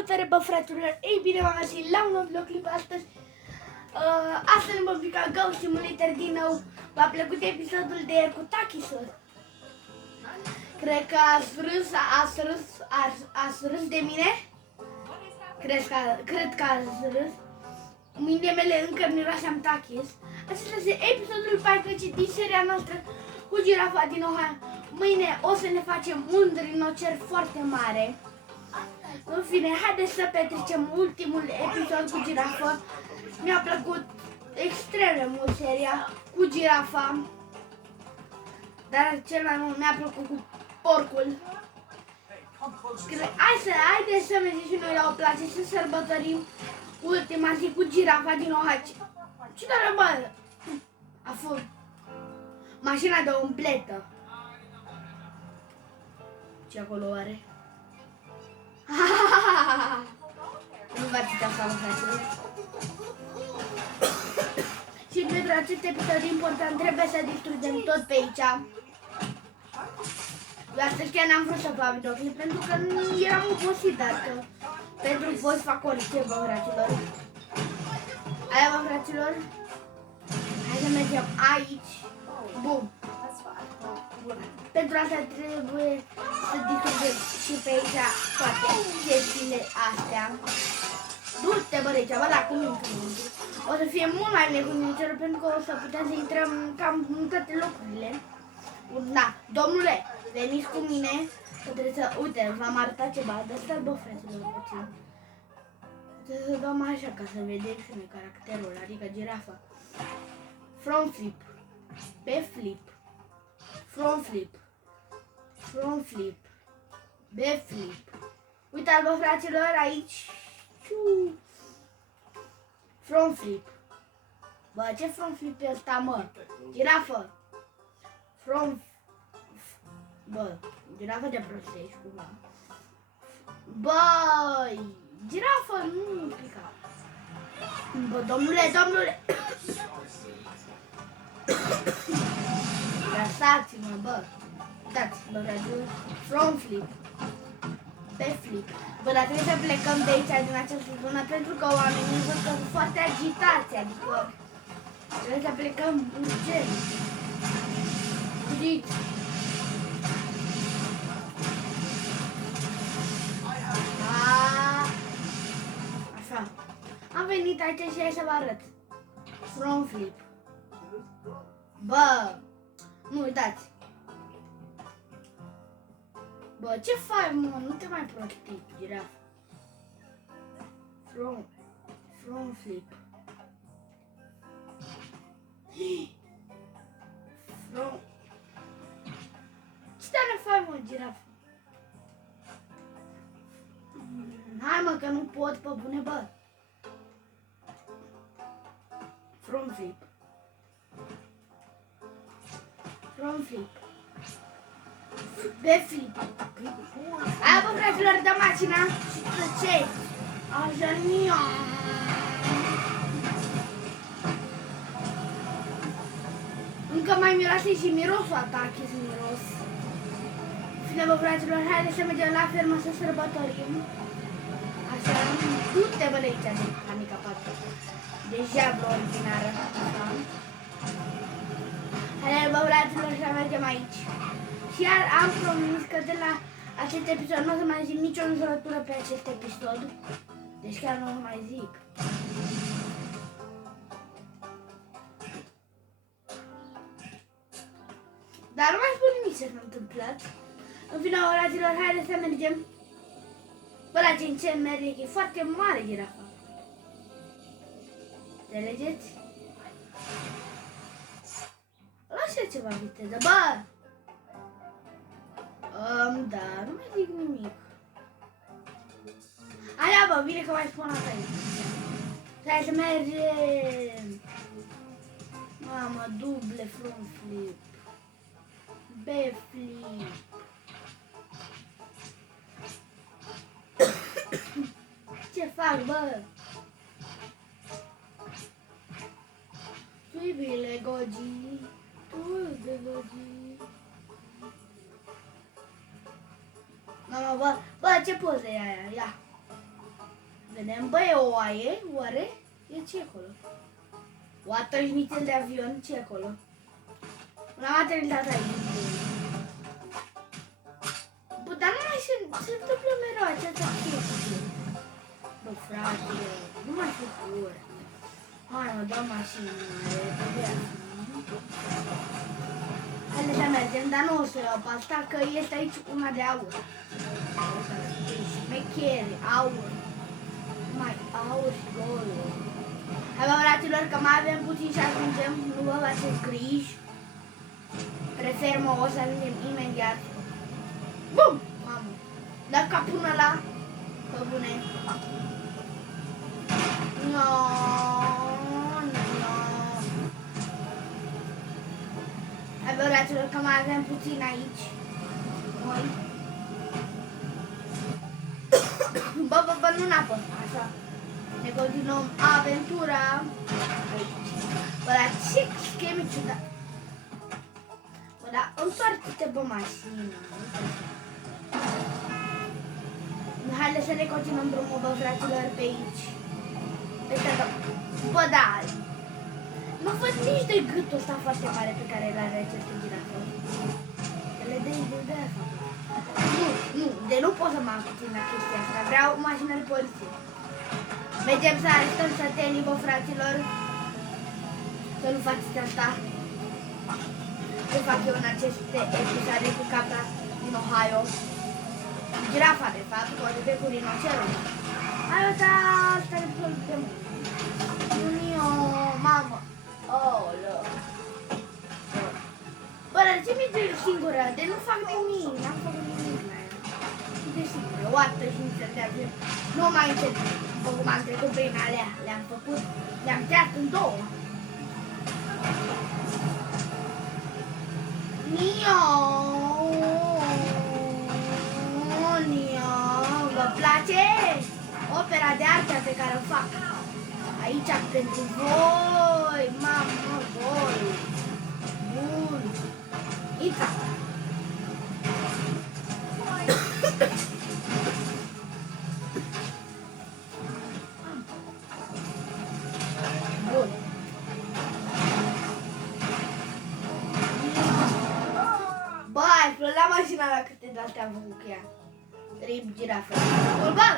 Salutare, bă, fraților! Ei bine, m-am găsit la un nou vlog clip astăzi. Astăzi mă pica Goat Simulator din nou. V-a plăcut episodul de ieri cu Tachisul? Cred că ați râs de mine? Cred că ați râs. Mâinile mele încă miroaseam Tachis. Acesta este episodul 14 din seria noastră cu girafa din Ohio. Mâine o să ne facem un rinocer foarte mare. În fine, haideți să petrecem ultimul episod cu girafa. Mi-a plăcut extrem de mult seria cu girafa, dar cel mai mult mi-a plăcut cu porcul. Haideți să mergem și noi la o plajă să sărbătorim ultima zi cu girafa din Ohio. Ce doar, bă, a fost mașina de umpletă. Ce acolo are? Nu v-ați citat sau fraților. Și pentru acest episod important trebuie să distrugem tot pe aici. Eu astăzi chiar n-am vrut să fac videoclip pentru că nu eram obosit, dar că pentru voi fac orice, bă, fraților. Aia, bă, fraților. Hai să mergem aici. Bun. Pentru asta trebuie să distrugem și pe aici toate chestiile astea. Du-te, bă, de aici, bă, la cum intru. O să fie mult mai necunințător pentru că o să putem să intrăm cam în toate locurile. Da, domnule, veniți cu mine, că trebuie să, uite, v-am arătat ceva, dar stai, bă, fraților, puțin. Trebuie să dăm așa ca să vedem și noi caracterul, adică girafa. Front flip, back flip, front flip, front flip, back flip. Uitați, bă, fraților, aici. Front flip. Bă, ce front flip e ăsta, mă? Girafă. Front. Bă, girafă de prostești cumva. Băi, girafă, nu pica. Bă, domnule. Lăsați-mă, bă. Uitați, bă, fraților. Front flip. Back flip. Bă, dar trebuie să plecăm de aici, din această zonă, pentru că oamenii văd că sunt foarte agitați, adică trebuie să plecăm urgent. Uite. Așa. Am venit aici și hai să vă arăt. Front flip. Bă, nu uitați. Bă, ce faci, mă? Nu te mai prostii, girafă. Front flip. Front. Ce tare faci, mă, girafă? Hai, mă, că nu pot, pe bune, bă. Front flip. Front flip. Back flip. Aia, bă, fraților, dă mașina și trăceți. Așa, nia. Încă mai miroase și mirosul Tachis, miros. Fine, bă, fraților, haideți să mergem la fermă să sărbătorim. Așa, du-te, bă, de aici, de amica patru. Deja vreo ordinară. Așa. Haideți, bă, fraților, să mergem aici. Și iar am promis că de la acest episod nu o să mai zic nicio înjurătură pe acest episod. Deci chiar nu o să mai zic. Dar nu mai spun nimic ce s-a întâmplat. În fine, fraților, haideți să mergem. Bă, la 5 merge, e foarte mare girafa. Înțelegeți? Lasă ceva viteză, bă! Da, nu mai zic nimic. Aia, bă, bine că mai spun asta aici. Hai să mergem. Mamă, duble front flip. Back flip. Ce fac, bă? Tuibile gogi. Mama, bă, ce poză e aia? Ia. Vedem, bă, e o oaie, oare? E ce acolo? O atrăjnițel de avion, ce acolo? L-am aterizat aici. Bă, dar nu mai se întâmplă mereu această chestie. Bă, frate, nu mai fi pur. Hai, mă, dau mașina, Haide să mergem, dar nu o să iau pe asta, că este aici una de aur. Șmechere, aur. Mai aur și gold. Hai, bă, fraților, că mai avem puțin și ajungem, nu vă faceți griji. Prefer, mă, o să ajungem imediat. Bum! Mamă. Dacă până la... Pe bune. No. Hai, bă, fraților, că mai avem puțin aici. Noi. Bă, nu în apă. Așa. Ne continuăm aventura. Bă, dar ce scheme ciudat. Bă, dar întoarce-te, bă, mașina. Haide să ne continuăm drumul, bă, fraților, pe aici. Bă, da. Nu văd nici de gâtul ăsta foarte mare pe care l-are această girafă. Le de asta. Nu, nu pot să mă apuțin la chestia asta. Vreau mașină de poliție. Mergem să arestăm sătenii, bă, fraților. Să nu faceți asta. Ce fac eu în aceste episoade cu capra din Ohio. Girafa, de fapt, poate fi cu rinocerul. Hai, asta ne plătem. Mamă. Oh, bă, dar ce mi-e de singură? De nu fac nimic. N-am făcut nimic la ea. De singură. O altă și mi se de nu mai înțeleg. După cum am trecut prin alea. Le-am făcut. Le-am tăiat în două. Vă place opera de artă pe care o fac aici pentru voi, mamă, voi. Bun. Ica. Bun. Bă, ai explodat mașina la câte de-astea am făcut cu ea. Rip girafă. Bă!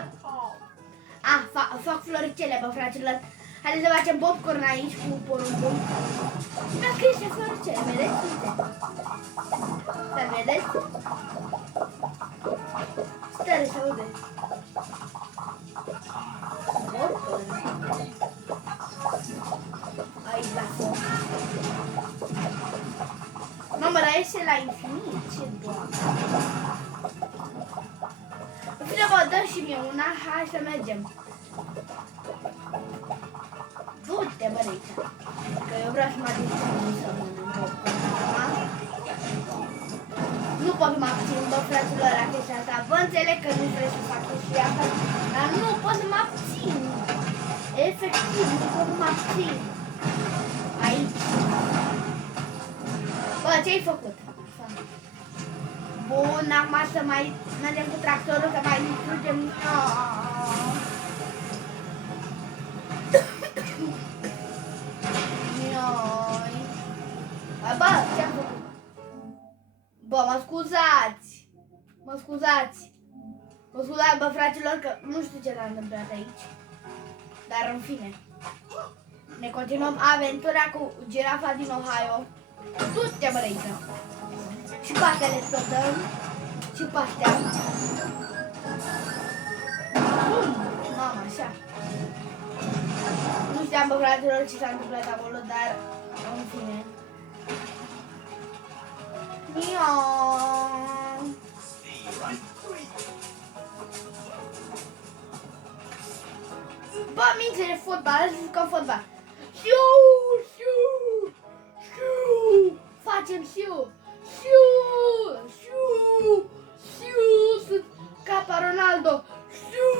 Fac floricele, bă, fraților. Haideți să facem popcorn aici cu porumbul. Da, scrie floricele, vedeți? Să vedeți? Stăre, să aude. Popcorn. Aici la foc. Mamă, dar iese la infinit, ce doamne. În fine, bă, dă și mie una, hai să mergem. Du-te, bă, de aici. Că eu vreau să mă distrug să mănânc popcorn. Nu pot să mă abțin, bă, fraților, la chestia asta. Vă înțeleg că nu vreți să fac chestia asta, dar nu pot să mă abțin. Efectiv, nu pot să mă abțin. Aici. Bă, ce-ai făcut? Bun, acum să mai mergem cu tractorul, să mai distrugem. Bă, ce-am făcut? Bă, mă scuzați! Mă scuzați! Mă scuzați, bă, fraților, că nu știu ce s-a întâmplat aici. Dar, în fine. Ne continuăm aventura cu girafa din Ohio. Du-te, bă, de aici. Și pe astea le explodăm. Și pe astea. Bum! Mamă, așa. Nu știam, bă, fraților, ce s-a întâmplat acolo, dar, în fine. Bă, minge de fotbal, hai să jucăm fotbal. Șiu, șiu, șiu. Facem șiu, șiu, șiu, șiu. Sunt ca Ronaldo. Șiu,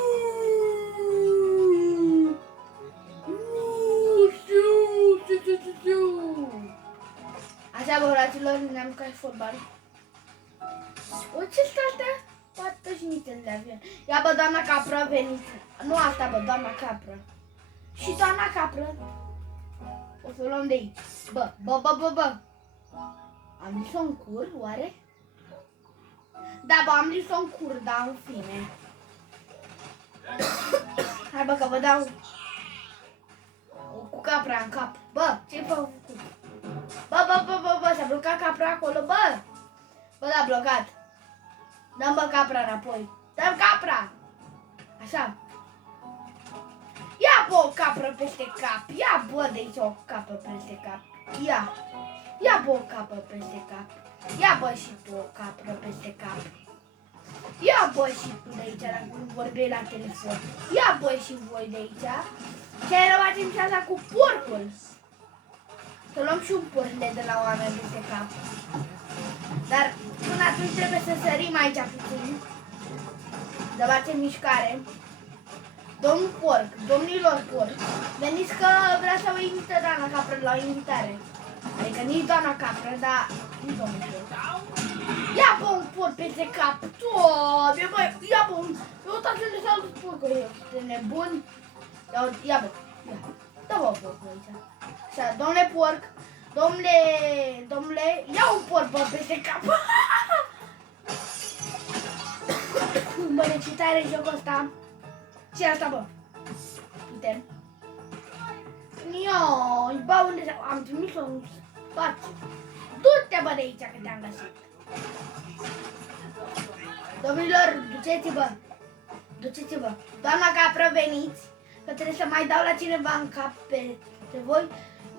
șiu, șiu, șiu, șiu. Așa, bă, fraților, ne-am jucat fotbal. O, ce-s astea? Stă și niște de avion. Ia bă, doamna capră a venit. Nu asta bă, doamna capră. Și doamna capră. O să o luăm de aici. Bă. Am zis-o în cur, oare? Da, bă, am zis-o în cur, dar în fine. Hai bă, că vă dau cu capra în cap. Bă, ce-ai făcut? Bă, s-a blocat capra acolo, bă! Bă, l-a blocat. Dăm bă capra înapoi. Dăm capra! Așa. Ia bă o capră peste cap. Ia bă de aici o capră peste cap. Ia. Ia bă o capră peste cap. Ia bă și tu o capră peste cap. Ia bă și tu de aici dacă vorbeai la telefon. Ia bă și voi de aici. Și ai rămas în ceasa cu porcul. Să luăm și un porcle de la oameni peste cap. Dar până atunci trebuie să sărim aici puțin. Să facem mișcare. Domnul porc, domnilor porc, veniți că vrea să vă invită doamna capră la o invitare. Adică nici doamna capră, dar nici domnul porc. Ia bă un porc peste cap. Toate, băi, ia bă, eu uitați-le s-au dus porcul, este nebun. Ia bă, ia. Dă bă porcul aici. Așa, domnule porc, domnule, ia un porc bă peste cap. Bă, de ce tare jocul ăsta? Ce asta, bă? Uite. Ioi, bă, unde am trimis-o în spațiu. Du-te, bă, de aici, că te-am găsit. Domnilor, duceți-vă. Doamna capră, veniți, că trebuie să mai dau la cineva în cap pe voi.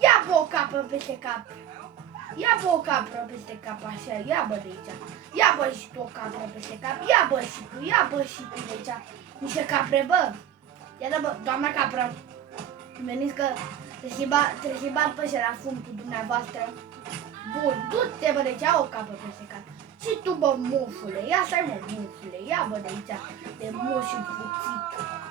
Ia, bă, o capră peste cap. Ia, bă, o capră peste cap, așa, ia, bă, de aici. Ia, bă, și tu o capră peste cap. Ia, bă, și tu de aici. Niște capre, bă. Ia da, bă, doamna capră. Veniți că trebuie să-i bat pe la fund cu dumneavoastră. Bun, du-te, bă, de ce au o capră peste cap. Și tu, bă, mufule, ia stai, mă, mufule, ia, bă, de aici, de moș împuțit.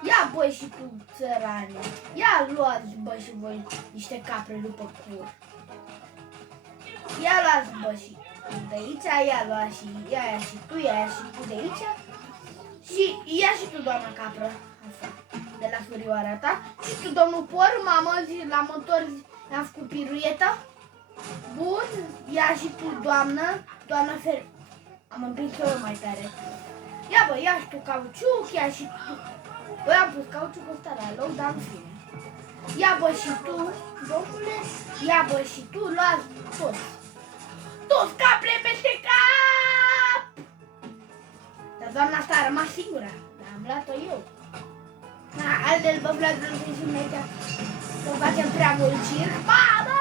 Ia, bă, și tu, țărane. Ia, luați, bă, și voi niște capre după cur. Ia, luați, bă, și de aici, ia, lua și ia și tu, de aici. Și ia și tu, doamna capră, așa, de la surioara ta. Și tu, domnul por, mamă, la motor am făcut piruietă. Bun, ia și tu, doamna fer... Am împins-o mai tare. Ia, bă, ia și tu cauciuc, ia și tu... Băi, am pus cauciucul ăsta la loc, dar în fine. Ia, bă, și tu, domnule, ia, bă, și tu, luați toți. Toți capre peste cap! Dar doamna asta a rămas singură. Dar am luat-o eu. Altfel, bă, Vlad, vrem să ieșim aici. Să facem prea mult circ. Ba, bă!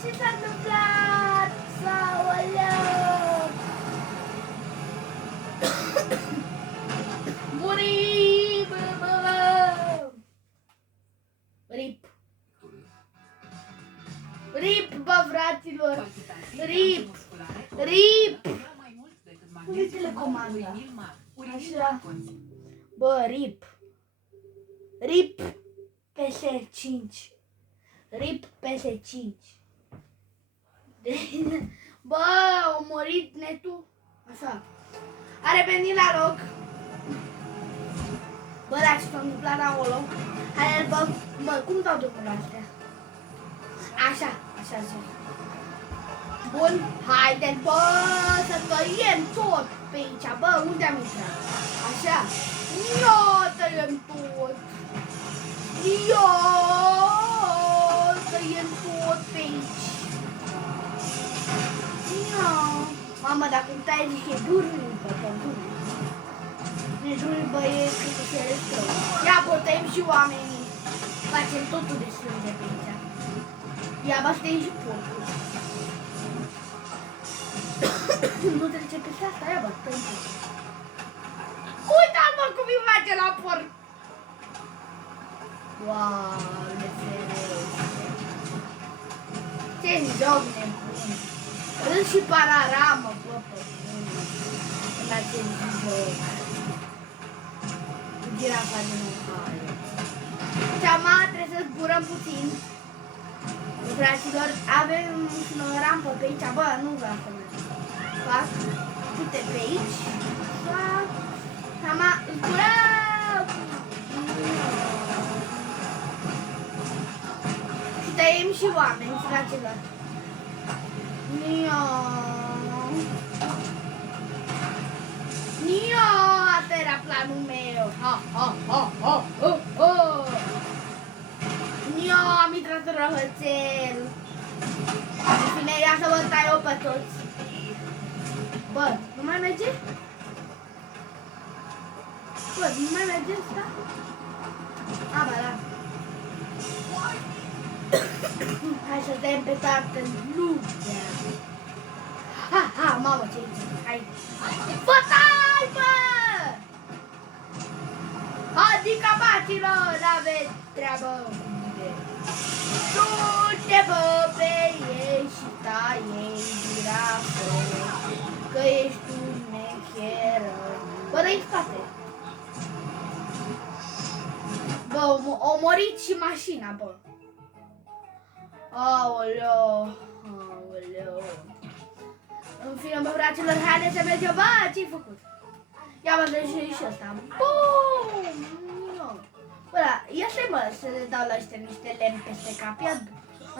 Ce s-a întâmplat? Aoleu! Muri! Rip! Rip, bă, fraților! Rip! Rip! Unde telecomanda? Așa. Bă, rip. Rip PS5. Rip PS5. Bă, a murit netul. Așa. A revenit la loc. Bă, la ce s-a întâmplat acolo? Hai, bă, cum dau drumul astea? Așa. Bun, haide, bă, să tăiem tot pe aici, bă, unde am intrat? Așa, tăiem tot. Tăiem tot pe aici. Mama, dacă îmi tai zice durul, bă, bă, e cât să se răstrău. Ia, bă, tăiem și oamenii. Facem totul de strânge pe aici. Ia, bă, să tăiem și porcul. Nu trece peste asta, ia bă, pentru. Uita-l bă cum îi face la porc! Doamne ferește! Ce joc nebun! Râs și panoramă, bă, pe bune, în acest joc. Cu girafa din mâncare. Ceama, trebuie să zburăm puțin. Fraților, avem o rampă pe aici, bă, nu vreau să merg. Fac, du-te pe aici Sama zburăm! Și tăiem și oameni, fraților. Nio, asta era planul meu. Ha, ha, ha, ha, ha, ha. Nio, am intrat în răhățel. În fine, ia să vă tai eu pe toți. Bă, nu mai merge? Bă, nu mai merge asta? A, ba, da. Hai să dăm pe toată lumea. Ha, ha, mamă, ce aici? Hai. Bă, tai, bă! Adică, baților, aveți treabă cu mine. Du-te, bă, pe ei și taie-i girafă, că ești un mecheră. Bă, dă-i în spate. Bă, omoriți și mașina, bă. Aoleo, aoleo. În fine, bă, fraților, haideți să mergem. Bă, ce-ai făcut? Ia mă, dă-și și ăsta. Bum! Bă, da, ia stai, mă, să le dau la ăștia niște lemn peste cap. Ia,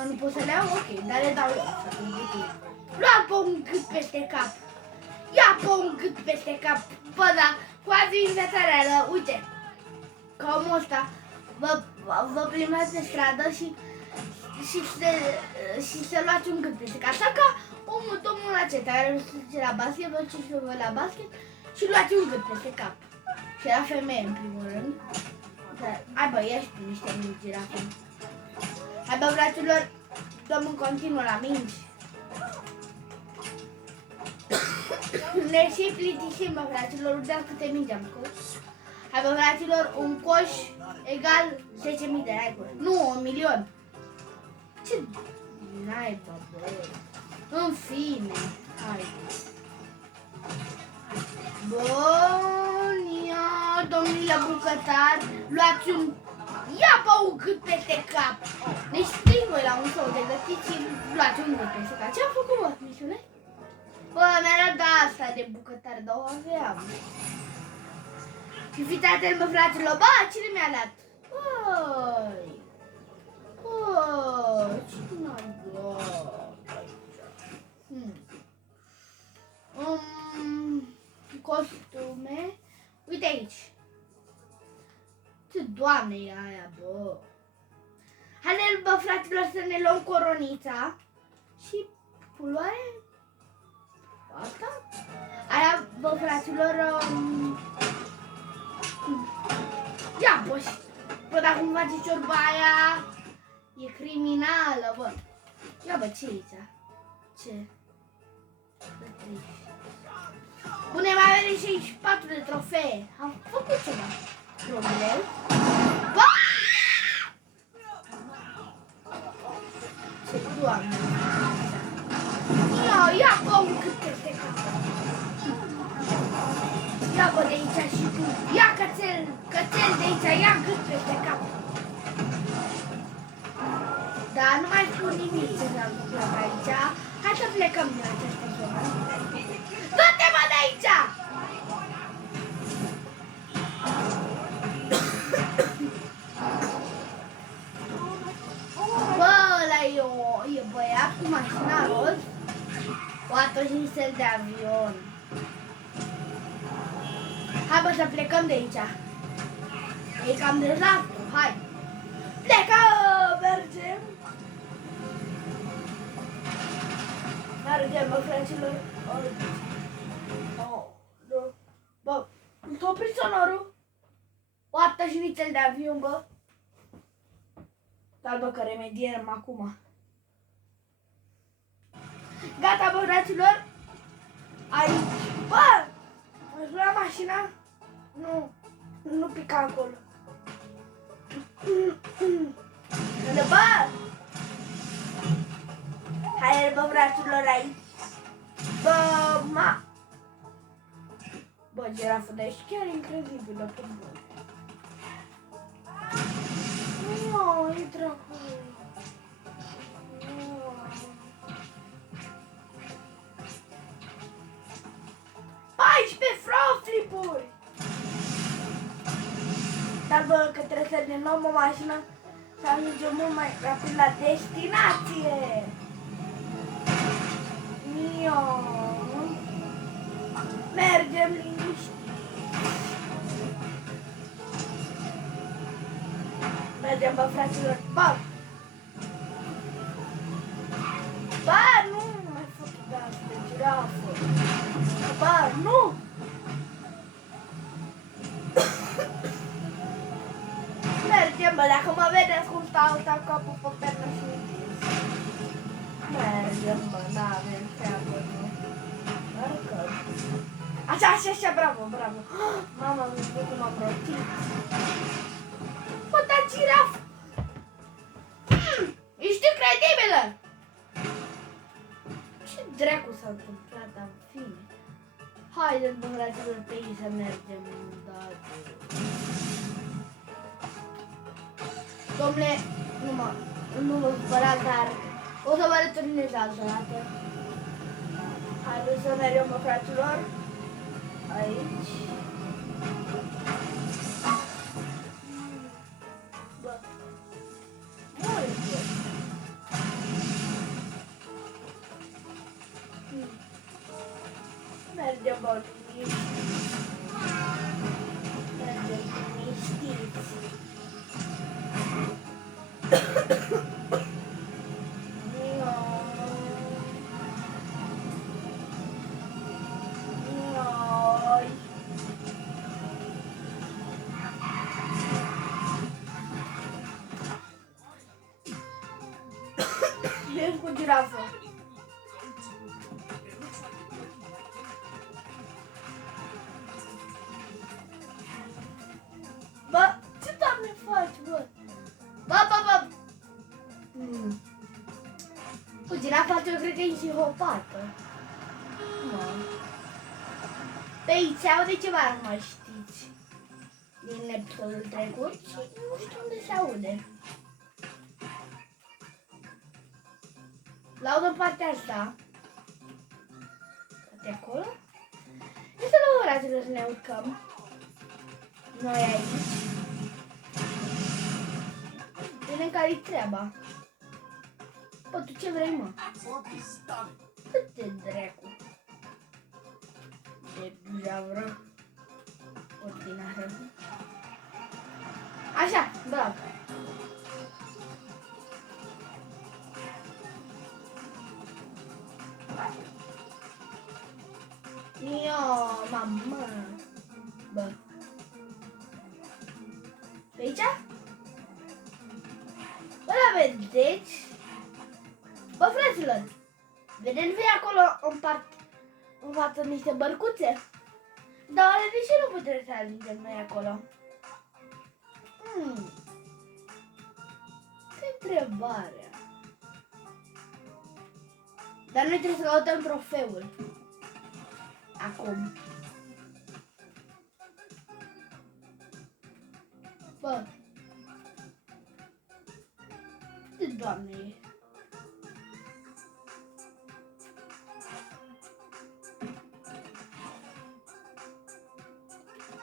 nu pot să le iau? Ok, dar le dau eu. Lua pe un gât peste cap. Ia pe un gât peste cap. Bă, da, quasi în viața reală. Uite, ca omul ăsta, vă plimbați pe stradă și să luați un gât peste cap. Așa ca domnul acesta care se duce la basket, vă duceți și vă la basket și luați un gât peste cap. Și era femeie în primul rând. Hai bă, ia și tu niște mingi, girafe. Hai bă, fraților, dăm în continuu la mingi. Ne și plictisim, bă, fraților, uitați câte mingi am scos. Hai bă, fraților, un coș egal 10.000 de like-uri. Nu, 1.000.000. Ce naiba, bă. În fine, hai. Bun, ia, domnule bucătar, luați un... Ia pe un gât peste cap. Deci scrii voi la un show de gătit și luați un gât peste cap. Ce-am făcut, bă, misiune? Bă, mi-a dat asta de bucătar, dar o aveam. Și fiți atent, bă, fraților. Bă, cine mi-a dat? Băi. Bă, cine mi-a dat? Costume. Uite aici. Ce doamne e aia, bă. Hai, bă, fraților, să ne luăm coronița. Și culoare? Asta? Aia, bă, fraților, ia, bă, bă, dacă nu face ciorba aia, e criminală, bă. Ia, bă, ce e aici? Ce? Bune, mai avem și aici 4 de trofee. Am făcut ceva. Problem. Ce doamne. Ia bă un cât peste cap. Ia bă de aici și tu. Ia cățel de aici, ia cât peste cap. Da, nu mai spun nimic ce s-a întâmplat aici. Hai să plecăm din această zonă. Du-te mă de aici! Bă, ăla e băiat cu mașina roz. O atoșnisel de avion. Hai bă să plecăm de aici. E cam dezastru, hai. Plecăm, mergem. Mergem, bă, fraților. Bă, s-a oprit sonorul. O atoșnițel de avion, bă. Dar bă, că remediem acum. Gata, bă, fraților. Aici. Bă! Aș vrea mașina? Nu pica acolo. Bă! Hai, bă, fraților, aici. Bă, Bă, girafă, dar ești chiar incredibilă, pe bun. Nu, intră acolo. 14 frofli, bă, că trebuie să ne luăm o mașină să ajungem mult mai rapid la destinație. Mio. Mergem liniștit. Mergem, bă, fraților. Bă! Bă, nu mai fac de asta, girafă. Bă, nu! Mergem, bă, dacă mă vedeți cum stau capul pe pernă și mergem, bă, n-avem treabă, nu? Mergăm. Așa, bravo. Mama, nu știu cum am rotit. Bă, da, girafă! Ești incredibilă! Ce dracu s-a întâmplat, în fine? Haideți, bă, fraților, pe ei să mergem, dar... Dom'le, nu mă supărați, dar o să vă returnez altă dată. Haideți să mergem, bă, fraților. Aici. Bă. Mergem, bă, liniștiți. Vem cu girafă. Bă, ce doamne faci, bă? Bă. Cu girafa eu cred că e psihopată. Pe aici se aude ceva, nu mai știți. Din episodul trecut și nu știu unde se aude. Laudă în partea asta. De acolo. Este la ora să ne urcăm. Noi aici. Vedem care-i treaba. Bă, tu ce vrei, mă? Câte dracu. De javră. Ordinară. Așa, bravo. Io, mamma. Bă. Pe aici? Bă, la vedeți? Bă, fraților, vedeți voi acolo în față niște bărcuțe? Dar oare de ce nu putem să ajungem noi acolo? Ce întrebarea? Dar noi trebuie să căutăm trofeul. Acum. Bă. Ce doamne e?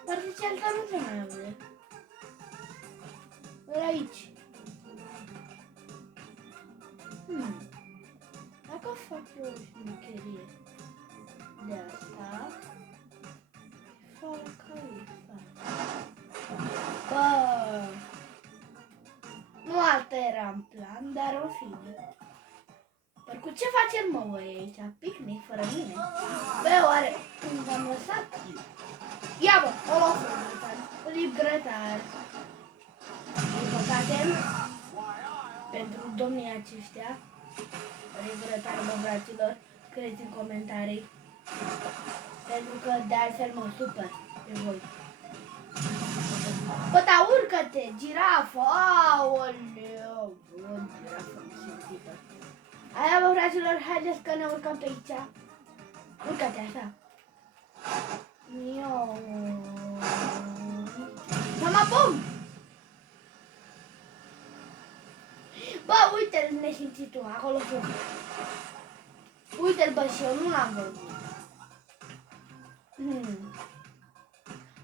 Parcă cealaltă nu se mai aude. Ăla aici. Dacă fac eu o șmecherie de asta, fac aici. Bă! Nu asta era în plan, dar în fine. Dar cu ce facem, mă, voi aici? Picnic fără mine? Bă, oare cum v-am lăsat? Ia, bă, o libretar. Din păcate, pentru domnii aceștia, libretar, bă, fraților, scrieți în comentarii. Pentru că de altfel mă supăr pe voi. Bă, dar urcă-te, girafă, aoleu, bă, girafă simțită. Aia, bă, fraților, haideți că ne urcăm pe aici. Urcă-te așa. Mama, bum! Bă, uite-l nesimțitul, acolo sus. Uite-l, bă, și eu nu l-am văzut.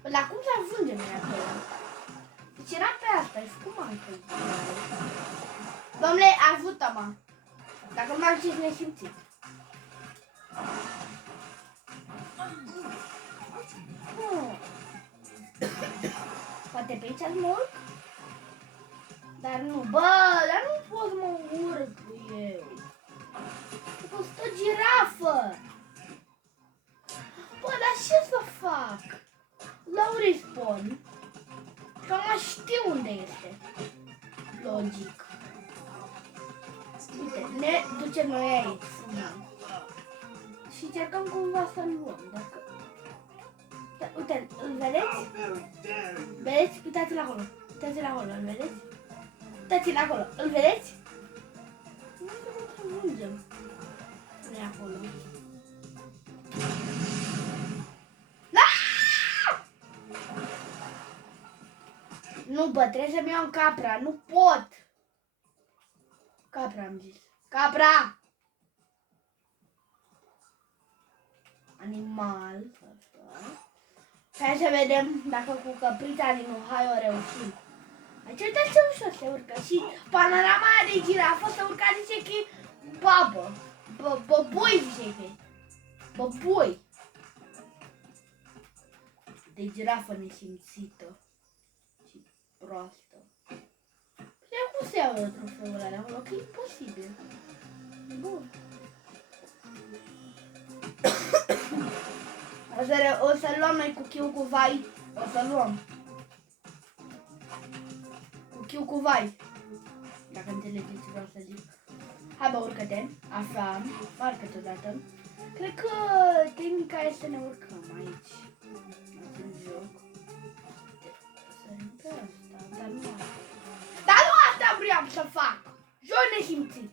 Bă, dar cum să ajungem noi acolo? Deci era pe asta, e scumantă. Domnule, ajută-mă. Dacă nu m-am zis nesimțit. Poate pe aici mult? Dar nu, bă, dar nu pot să mă urc eu. Că stă girafă. Bă, dar ce să fac? La respawn. Că mai știu unde este. Logic. Uite, ne ducem noi aici. Și încercăm cumva să-l luăm. Dacă... Da, uite, îl vedeți? Vedeți? Uitați-l acolo. Uitați-l acolo, îl vedeți? Uitați-l acolo, îl vedeți? Nu știu cum să ajungem. Nu e acolo. Nu, bă, trebuie să-mi iau în capra, nu pot! Capra am zis. Capra! Animal. Hai să vedem dacă cu căprița din Ohio reușim. Aici uitați ce ușor se urcă și panorama de girafă se urca, zice că e babă. Băboi zice că e. Băboi. De girafă nesimțită. Și proastă. Și cum se iau eu trofeul ăla acolo? Că e imposibil. Bun. O să luăm noi cu chiu cu vai. O să luăm. Cu chiu cu vai. Dacă înțelegeți ce vreau să zic. Hai bă, urcă-te. Așa. Marcă-te odată. Cred că tehnica este să ne urcăm aici. În joc. Sărim pe asta. Dar nu asta. Dar nu asta vreau să fac. Joc nesimțit.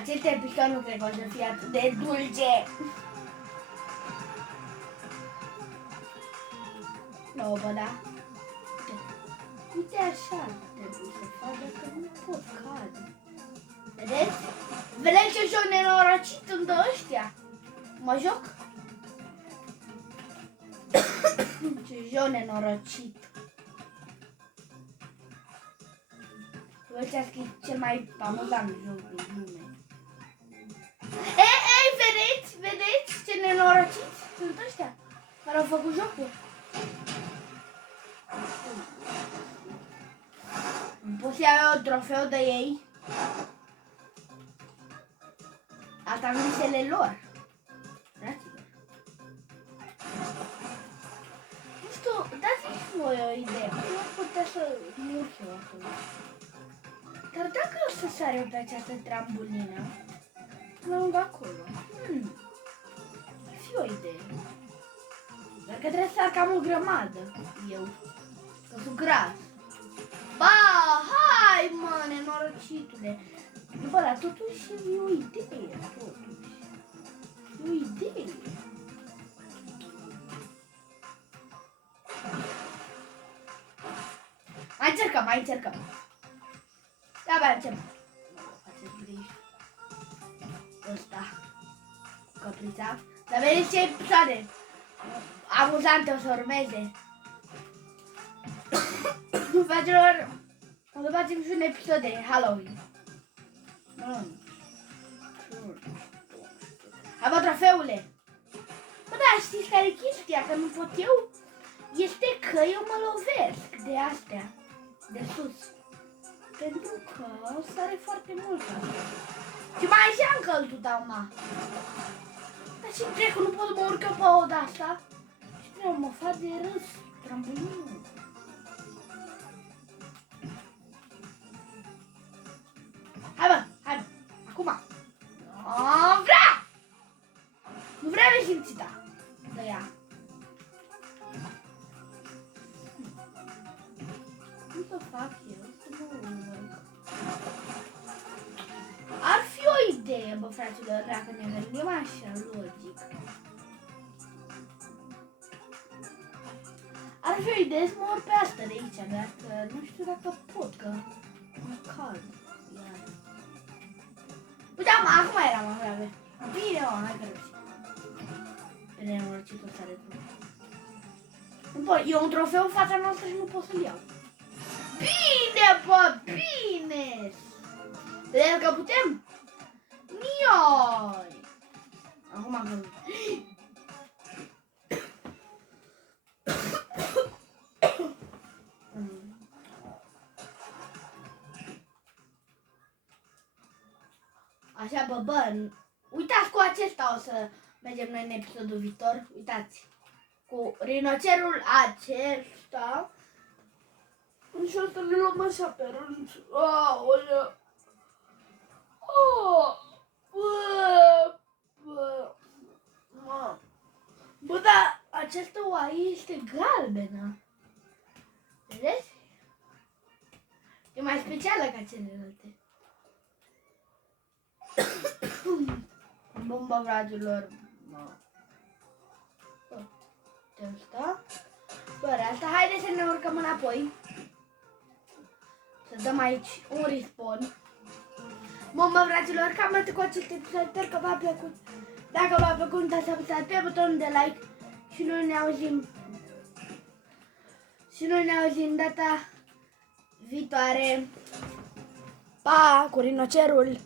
Acest episod nu cred că o să fie atât de dulce. Nu, bă, da. Uite așa trebuie să fac, dacă nu pot cade. Vedeți? Vedeți ce joc nenorocit îmi dă ăștia? Mă joc? Ce joc nenorocit. Ăștia e cel mai amuzant joc din lume. Ei, vedeți? Vedeți ce nenorociți sunt ăștia care au făcut jocul? Pot să iau un trofeu de ei? Asta în visele lor. Fraților. Nu știu, dați-mi voi o idee. Cum ar putea să mur eu acolo? Dar dacă o să sar eu pe această trambulină, lângă acolo, ar fi o idee. Dar că trebuie să sar cam o grămadă, eu, că sunt gras. Ba, hai mă, nenorocitule. Bă, dar totuși e o idee, totuși. E o idee. Mai încercăm, mai încercăm. Da, mai încercăm. Faceți griji. Ăsta. Căprița. Dar vedeți ce episoade amuzante o să urmeze. Fraților, o să facem și un episod de Halloween. Hai bă, trofeule! Bă, da, știți care e chestia? Că nu pot eu? Este că eu mă lovesc de astea, de sus. Pentru că sare foarte mult asta. Și mai și am căltul, doamna. Dar și cred că nu pot să mă urcă pe o de-asta. Și trebuie mă fac de râs, trambulinul. Hai bă, hai bă, acum. Nu vrea! Nu vrea nesimțita. Dă ea. Cum să fac eu să mă urc? Ar fi o idee, bă, fraților, dacă ne gândim așa, logic. Ar Ar fi o idee să mă urc pe asta de aici, dar nu știu dacă pot, că mă cald. Iar. Uite, acum eram aproape. Bine, mă, hai că răbși. Bine, am urcit o țară cu. Nu pot, e un trofeu în fața noastră și nu pot să-l iau. Bine, bă, bine! Vedeți că putem? Nioi! Acum am căzut. Așa, bă, uitați cu acesta o să mergem noi în episodul viitor. Uitați. Cu rinocerul acesta. Și o să ne luăm așa pe rând. Aoleu. Bă, dar această oaie este galbenă. Vedeți? E mai specială ca celelalte. Bomba vragilor. De asta. Fără asta, haideți să ne urcăm înapoi. Să dăm aici un respawn. Bomba vragilor, cam atât cu acest episod. Sper că v-a plăcut. Dacă v-a plăcut, dați apăsați pe butonul de like. Și noi ne auzim data viitoare. Pa, cu rinocerul!